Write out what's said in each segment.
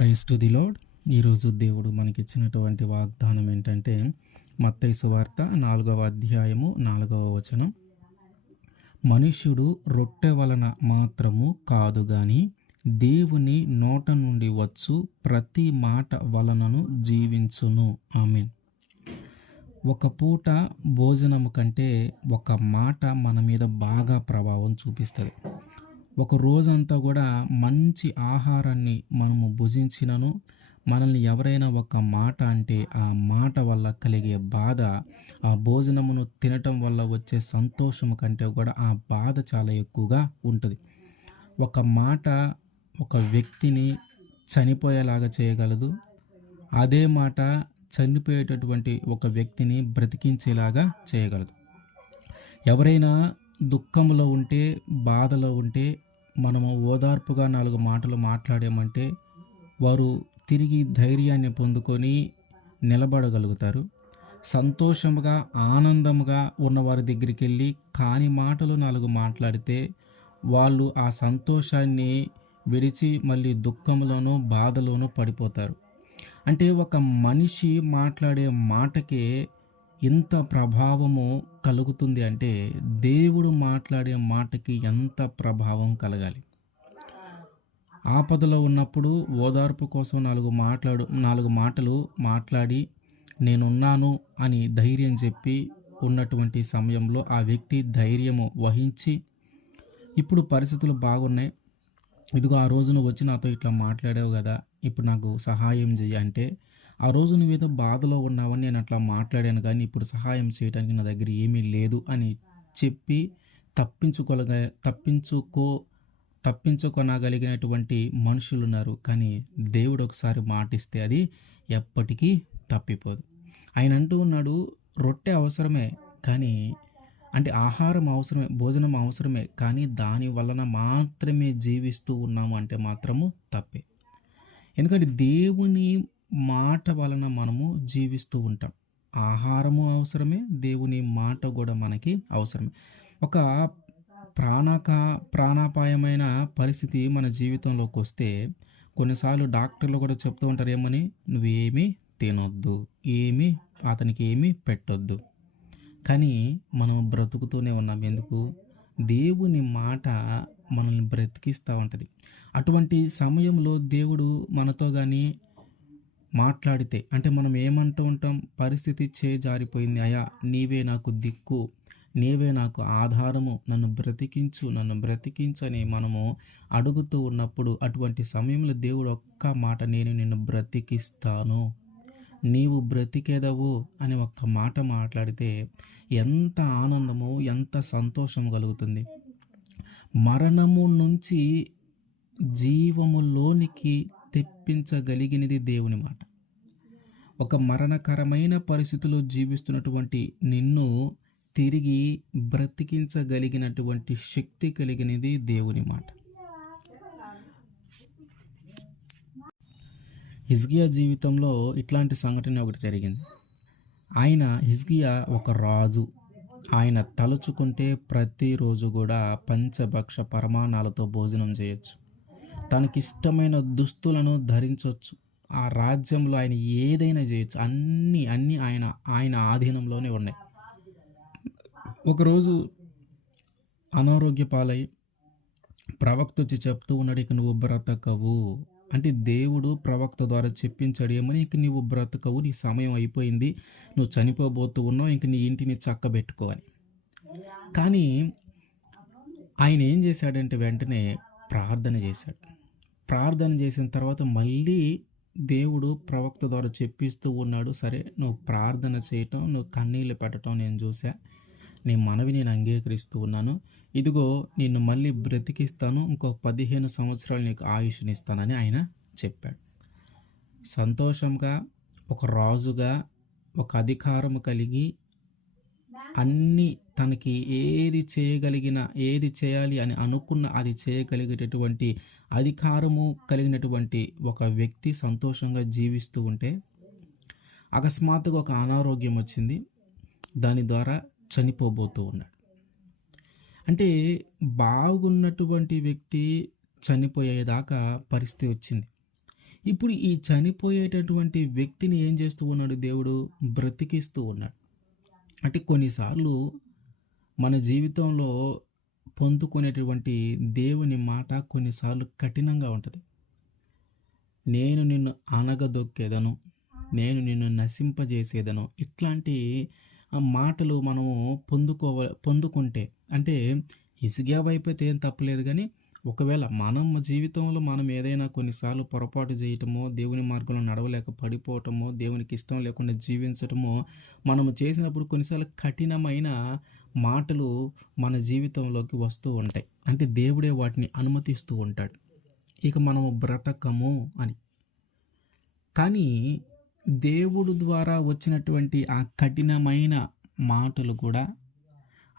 Price to the load ఈరోజు దేవుడు మనకిచ్చినటువంటి వాగ్దానం ఏంటంటే మత్తయి సువార్త నాలుగవ అధ్యాయము నాలుగవ వచనం. మనుష్యుడు రొట్టె వలన మాత్రము కాదు గాని దేవుని నోట నుండి వచ్చు ప్రతి మాట వలనను జీవించును. ఆమెన్. ఒక పూట భోజనము కంటే ఒక మాట మన మీద బాగా ప్రభావం చూపిస్తుంది. ఒక రోజంతా కూడా మంచి ఆహారాన్ని మనము భుజించినను మనల్ని ఎవరైనా ఒక మాట అంటే ఆ మాట వల్ల కలిగే బాధ ఆ భోజనమును తినటం వల్ల వచ్చే సంతోషం కంటే కూడా ఆ బాధ చాలా ఎక్కువగా ఉంటుంది. ఒక మాట ఒక వ్యక్తిని చనిపోయేలాగా చేయగలదు అదే మాట చనిపోయేటటువంటి ఒక వ్యక్తిని బ్రతికించేలాగా చేయగలదు. ఎవరైనా దుఃఖంలో ఉంటే బాధలో ఉంటే మనము ఓదార్పుగా నాలుగు మాటలు మాట్లాడామంటే వారు తిరిగి ధైర్యాన్ని పొందుకొని నిలబడగలుగుతారు. సంతోషముగా ఆనందముగా ఉన్న వారి దగ్గరికి వెళ్ళి కాని మాటలు నాలుగు మాట్లాడితే వాళ్ళు ఆ సంతోషాన్ని విడిచి మళ్ళీ దుఃఖంలోనూ బాధలోనూ పడిపోతారు. అంటే ఒక మనిషి మాట్లాడే మాటకే ఎంత ప్రభావము కలుగుతుంది అంటే దేవుడు మాట్లాడే మాటకి ఎంత ప్రభావం కలగాలి? ఆపదలో ఉన్నప్పుడు ఓదార్పు కోసం నాలుగు మాట్లాడు నాలుగు మాటలు మాట్లాడి నేనున్నాను అని ధైర్యం చెప్పి ఉన్నటువంటి సమయంలో ఆ వ్యక్తి ధైర్యము వహించి ఇప్పుడు పరిస్థితులు బాగున్నాయి. ఇదిగో ఆ రోజు నువ్వు వచ్చి నాతో ఇట్లా మాట్లాడావు కదా ఇప్పుడు నాకు సహాయం చెయ్యి అంటే ఆ రోజు నువ్వేదో బాధలో ఉన్నావని నేను అట్లా మాట్లాడాను కానీ ఇప్పుడు సహాయం చేయడానికి నా దగ్గర ఏమీ లేదు అని చెప్పి తప్పించుకోగ తప్పించుకో తప్పించుకొనగలిగినటువంటి మనుషులు ఉన్నారు. కానీ దేవుడు ఒకసారి మాటిస్తే అది ఎప్పటికీ తప్పిపోదు. ఆయన అంటూ ఉన్నాడు రొట్టె అవసరమే కానీ అంటే ఆహారం అవసరమే భోజనం అవసరమే కానీ దాని వలన మాత్రమే జీవిస్తూ ఉన్నాము అంటే మాత్రము తప్పే. ఎందుకంటే దేవుని మాట వలన మనము జీవిస్తూ ఉంటాం. ఆహారము అవసరమే దేవుని మాట కూడా మనకి అవసరమే. ఒక ప్రాణక ప్రాణాపాయమైన పరిస్థితి మన జీవితంలోకి వస్తే కొన్నిసార్లు డాక్టర్లు కూడా చెప్తూ ఉంటారు ఏమని నువ్వేమీ తినొద్దు ఏమీ అతనికి ఏమీ పెట్టొద్దు. కానీ మనం బ్రతుకుతూనే ఉన్నాం. ఎందుకు? దేవుని మాట మనల్ని బ్రతికిస్తూ ఉంటుంది. అటువంటి సమయంలో దేవుడు మనతో కానీ మాట్లాడితే అంటే మనం ఏమంటూ ఉంటాం? పరిస్థితి చే జారిపోయింది. అయా నీవే నాకు దిక్కు నీవే నాకు ఆధారము. నన్ను బ్రతికించు నన్ను బ్రతికించని మనము అడుగుతూ ఉన్నప్పుడు అటువంటి సమయంలో దేవుడు ఒక్క మాట నేను నిన్ను బ్రతికిస్తాను. నీవు బ్రతికేదవు అని ఒక్క మాట మాట్లాడితే ఎంత ఆనందము ఎంత సంతోషం కలుగుతుంది. మరణము నుంచి జీవములోనికి తెప్పించగలిగినది దేవుని మాట. ఒక మరణకరమైన పరిస్థితిలో జీవిస్తున్నటువంటి నిన్ను తిరిగి బ్రతికించగలిగినటువంటి శక్తి కలిగినది దేవుని మాట. హిజ్గియా జీవితంలో ఇట్లాంటి సంఘటన ఒకటి జరిగింది. ఆయన హిజ్గియా ఒక రాజు. ఆయన తలుచుకుంటే ప్రతిరోజు కూడా పంచభక్ష పరమాణాలతో భోజనం చేయొచ్చు. తనకిష్టమైన దుస్తులను ధరించవచ్చు ఆ రాజ్యంలో ఆయన ఏదైనా చేయొచ్చు. అన్నీ అన్నీ ఆయన ఆయన ఆధీనంలోనే ఉన్నాయి. ఒకరోజు అనారోగ్య పాలై ప్రవక్త వచ్చి చెప్తూ ఉన్నాడు ఇక నువ్వు బ్రతకవు. అంటే దేవుడు ప్రవక్త ద్వారా చెప్పించాడు ఏమని ఇంక నువ్వు బ్రతకవు నీ సమయం అయిపోయింది నువ్వు చనిపోబోతూ ఉన్నావు ఇంక నీ ఇంటిని చక్కబెట్టుకో అని. కానీ ఆయన ఏం చేశాడంటే వెంటనే ప్రార్థన చేశాడు. ప్రార్థన చేసిన తర్వాత మళ్ళీ దేవుడు ప్రవక్త ద్వారా చెప్పిస్తూ ఉన్నాడు సరే నువ్వు ప్రార్థన చేయటం నువ్వు కన్నీళ్ళు పెట్టడం నేను చూసా నీ మనవి నేను అంగీకరిస్తూ ఉన్నాను. ఇదిగో నిన్ను మళ్ళీ బ్రతికిస్తాను. ఇంకో పదిహేను సంవత్సరాలు నీకు ఆయుష్నిస్తానని ఆయన చెప్పాడు. సంతోషంగా ఒక రాజుగా ఒక అధికారం కలిగి అన్నీ తనకి ఏది చేయగలిగిన ఏది చేయాలి అని అనుకున్న అది చేయగలిగేటటువంటి అధికారము కలిగినటువంటి ఒక వ్యక్తి సంతోషంగా జీవిస్తూ ఉంటే అకస్మాత్తుగా ఒక అనారోగ్యం వచ్చింది. దాని ద్వారా చనిపోబోతూ ఉన్నాడు. అంటే బాగున్నటువంటి వ్యక్తి చనిపోయేదాకా పరిస్థితి వచ్చింది. ఇప్పుడు ఈ చనిపోయేటటువంటి వ్యక్తిని ఏం చేస్తూ ఉన్నాడు దేవుడు? బ్రతికిస్తూ ఉన్నాడు. అంటే కొన్నిసార్లు మన జీవితంలో పొందుకునేటువంటి దేవుని మాట కొన్నిసార్లు కఠినంగా ఉంటుంది. నేను నిన్ను అనగదొక్కేదను నేను నిన్ను నశింపజేసేదను ఇట్లాంటి మాటలు మనము పొందుకోవ పొందుకుంటే అంటే ఇసుగే వైపు అయితే ఏం తప్పలేదు కానీ ఒకవేళ మనం జీవితంలో మనం ఏదైనా కొన్నిసార్లు పొరపాటు చేయటమో దేవుని మార్గంలో నడవలేక పడిపోవటమో దేవునికి ఇష్టం లేకుండా జీవించటమో మనము చేసినప్పుడు కొన్నిసార్లు కఠినమైన మాటలు మన జీవితంలోకి వస్తూ ఉంటాయి. అంటే దేవుడే వాటిని అనుమతిస్తూ ఉంటాడు. ఇక మనము బ్రతకము అని. కానీ దేవుడు ద్వారా వచ్చినటువంటి ఆ కఠినమైన మాటలు కూడా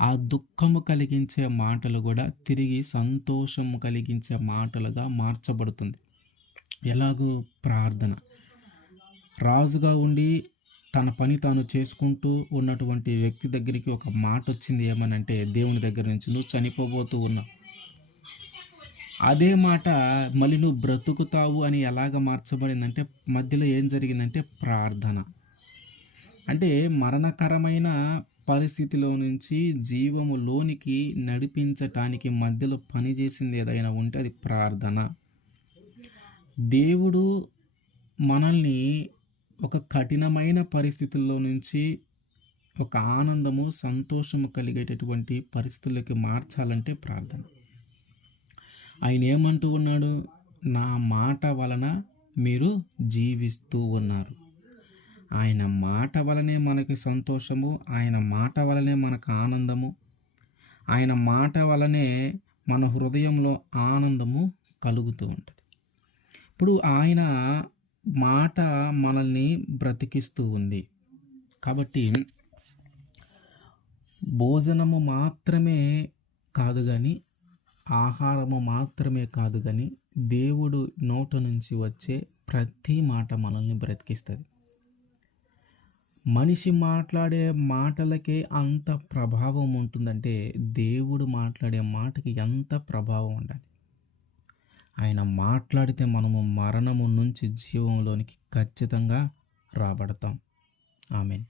ఆ దుఃఖము కలిగించే మాటలు కూడా తిరిగి సంతోషము కలిగించే మాటలుగా మార్చబడుతుంది. ఎలాగో ప్రార్థన. రాజుగా ఉండి తన పని తాను చేసుకుంటూ ఉన్నటువంటి వ్యక్తి దగ్గరికి ఒక మాట వచ్చింది ఏమనంటే దేవుని దగ్గర నుంచి నువ్వు చనిపోబోతూ ఉన్నావు. అదే మాట మళ్ళీ నువ్వు బ్రతుకుతావు అని ఎలాగ మార్చబడిందంటే మధ్యలో ఏం జరిగిందంటే ప్రార్థన. అంటే మరణకరమైన పరిస్థితిలో నుంచి జీవములోనికి నడిపించటానికి మధ్యలో పనిచేసింది ఏదైనా ఉంటే అది ప్రార్థన. దేవుడు మనల్ని ఒక కఠినమైన పరిస్థితుల్లో నుంచి ఒక ఆనందము సంతోషము కలిగేటటువంటి పరిస్థితుల్లోకి మార్చాలంటే ప్రార్థన. ఆయన ఏమంటూ ఉన్నాడు? నా మాట వలన మీరు జీవిస్తూ ఉన్నారు. ఆయన మాట వలనే మనకి సంతోషము ఆయన మాట వలనే మనకు ఆనందము. ఆయన మాట వలనే మన హృదయంలో ఆనందము కలుగుతూ ఉంటుంది. ఇప్పుడు ఆయన మాట మనల్ని బ్రతికిస్తూ ఉంది. కాబట్టి భోజనము మాత్రమే కాదు కానీ ఆహారము మాత్రమే కాదు కానీ దేవుడు నోట నుంచి వచ్చే ప్రతి మాట మనల్ని బ్రతికిస్తుంది. మనిషి మాట్లాడే మాటలకే అంత ప్రభావం ఉంటుందంటే దేవుడు మాట్లాడే మాటకి ఎంత ప్రభావం ఉండాలి? ఆయన మాట్లాడితే మనము మరణము నుంచి జీవంలోనికి ఖచ్చితంగా రాబడతాం. ఆమెన్.